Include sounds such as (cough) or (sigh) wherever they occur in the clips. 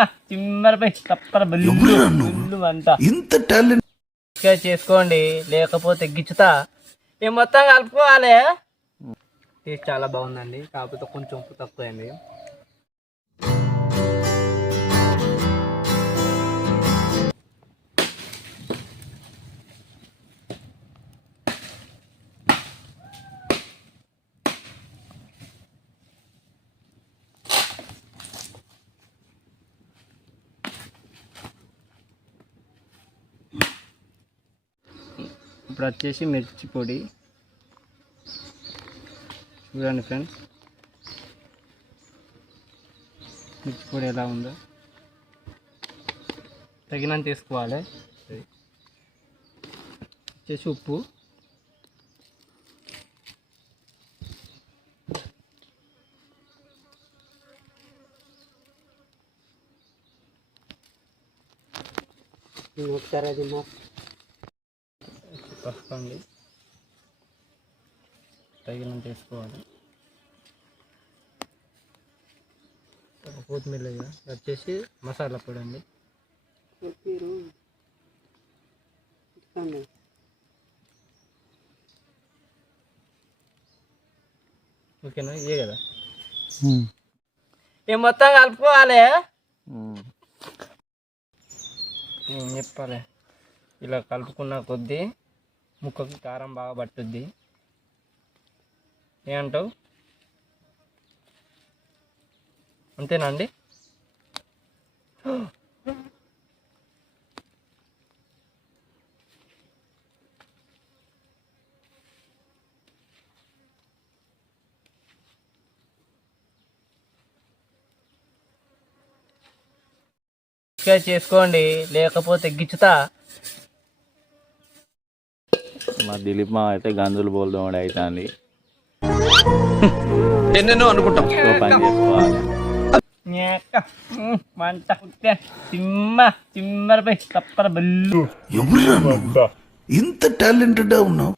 చిమ్మరపై బల్లు ఇంత టాలెంట్ చేసుకోండి లేకపోతే గిచ్చుతా. మేము మొత్తం కలుపుకోవాలి. టేస్ట్ చాలా బాగుందండి. కాకపోతే కొంచెం ఉప్పు తక్కువైంది. ఇప్పుడు వచ్చేసి మిర్చి పొడి. చూడండి ఫ్రెండ్స్. మిర్చి పొడి ఎలా ఉందో. తగినంత తీసుకోవాలి వచ్చేసి ఉప్పు. ఒకసారి అది పసుపు అండి తగినంత వేసుకోవాలి. ఒక కొత్తిమీర. వచ్చేసి మసాలా పొడి అండి. ఓకేనా? ఇదే కదా? ఇవి మొత్తం కలుపుకోవాలి? ఏం చెప్పాలి? ఇలా కలుపుకున్న కొద్దీ ముక్కకి కారం బాగా పట్టుద్ది. ఏమంటావు? అంతేనా అండి? చేసుకోండి లేకపోతే గిచ్చుతా. మా దిలీప్ మా అయితే గంజులు బోల్దోమడి అవుతుంది ఎన్నెన్నో అనుకుంటాం. పని చేసుకోవాలి. మంట చిమ్మరపై కప్పర బల్లు. నువ్వు? ఇంత టాలెంటెడ్ ఉన్నావు?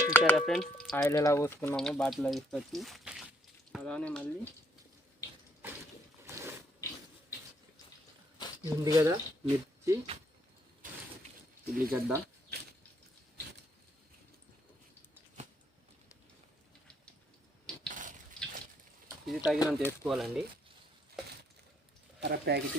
చూసారా ఫ్రెండ్స్ ఆయిల్ ఎలా పోసుకున్నామో బాటిల్లో తీసుకొచ్చి అలానే మళ్ళీ ఇది ఉంది కదా మిర్చి ఉల్లిగడ్డ. ఇది తగినంత వేసుకోవాలండి. అర ప్యాకెట్.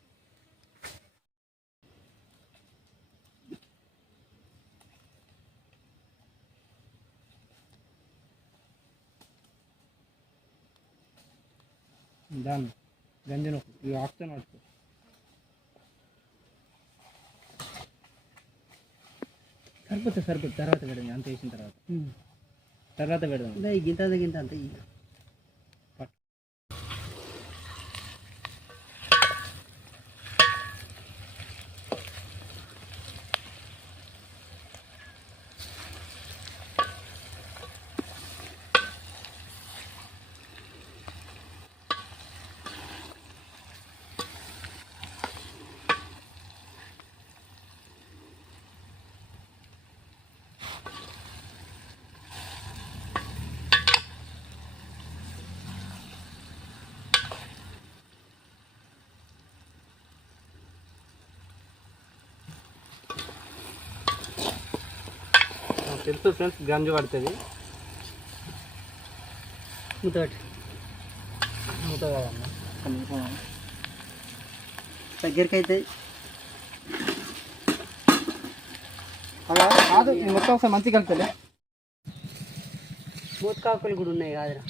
దాన్ని గంజను ఇవి ఆకుతో పట్టుకో సరిపోతుంది సరిపోతుంది తర్వాత పెడదాం అంత వేసిన తర్వాత. తర్వాత పెడదాం. గింత గింత అంత తెలుసు ఫ్రెండ్స్ గంజు పడుతుంది. మూత నిమిషం. దగ్గరికి అయితే అలా కాదు మొత్తం ఒకసారి మంచిగా కలుపుతుంది మూతకాకులు కూడా ఉన్నాయి కాదురా.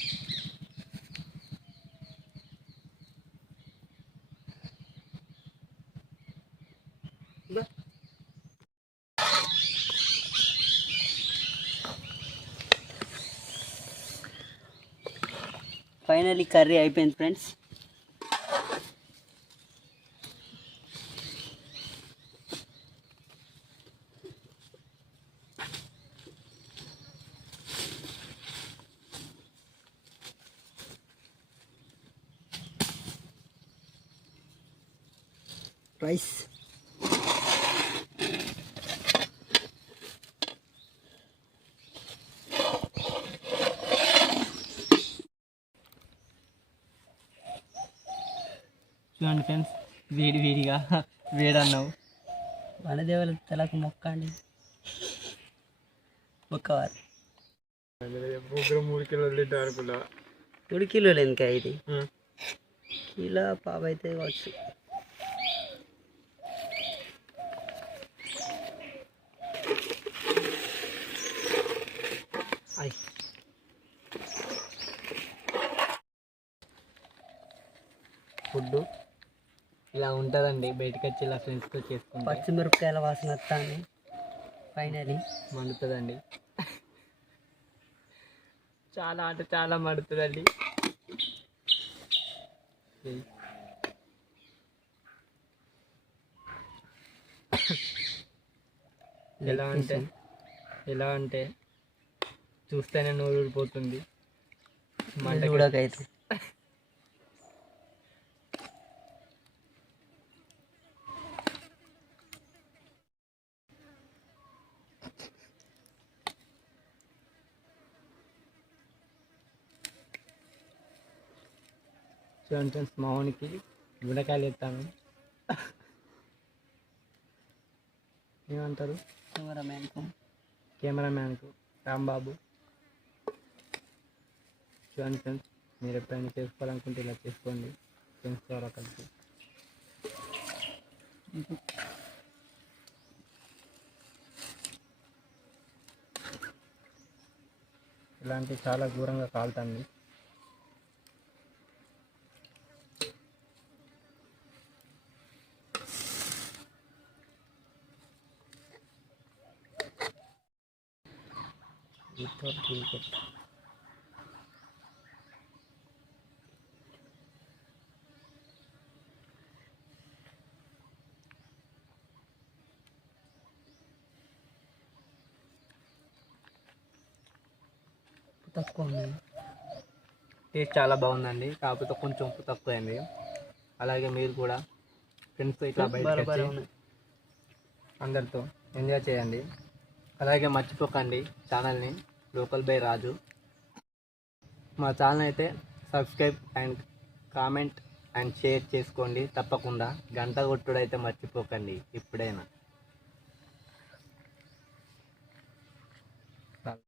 ఫైనల్లీ కర్రీ అయిపోయింది ఫ్రెండ్స్ రైస్ చూడండి ఫ్రెండ్స్ వేడి వేడిగా వేడన్నావు వనదేవుల తలకు మొక్క అండి. మొక్కవారు మూడు కిలోలు అనుకున్నా మూడు కిలోలు ఇంకా ఇది కిలో పావు అయితే కావచ్చు. ఫుడ్ ఇలా ఉంటుందండి. బయటకు వచ్చి ఇలా ఫ్రెండ్స్తో చేసుకుంటే. పచ్చిమిరపకాయల వాసన వస్తాను ఫైనలీ మండుతుందండి. చాలా అంటే చాలా మండుతుందండి. (coughs) ఎలా అంటే ఎలా అంటే చూస్తేనే నూరు ఊడిపోతుంది మంటకి చూడకైతే. చూడండి ఫ్రెండ్స్ మామూనికి గుండకాయలు ఎత్తాను. ఏమంటారు? కెమెరామ్యాన్కు. కెమెరామ్యాన్కు. రాంబాబు. చూడండి ఫ్రెండ్స్ మీరు ఎప్పుడైనా చేసుకోవాలనుకుంటే ఇలా చేసుకోండి. ఫ్రెండ్స్ ద్వారా కలిసి. ఇలాంటి చాలా దూరంగా కాలుతుంది. తక్కువ ఉన్నాయి టేస్ట్ చాలా బాగుందండి. కాకపోతే కొంచెం ఉప్పు తక్కువైంది. అలాగే మీరు కూడా ఫ్రెండ్స్తో ఇట్లా బయటకు అందరితో ఎంజాయ్ చేయండి. అలాగే మర్చిపోకండి ఛానల్ని. Local by Raju. మా ఛానల్ అయితే subscribe and comment and share చేసుకోండి తప్పకుండా. గంట కొట్టుడైతే మర్చిపోకండి. ఇప్పుడైనా.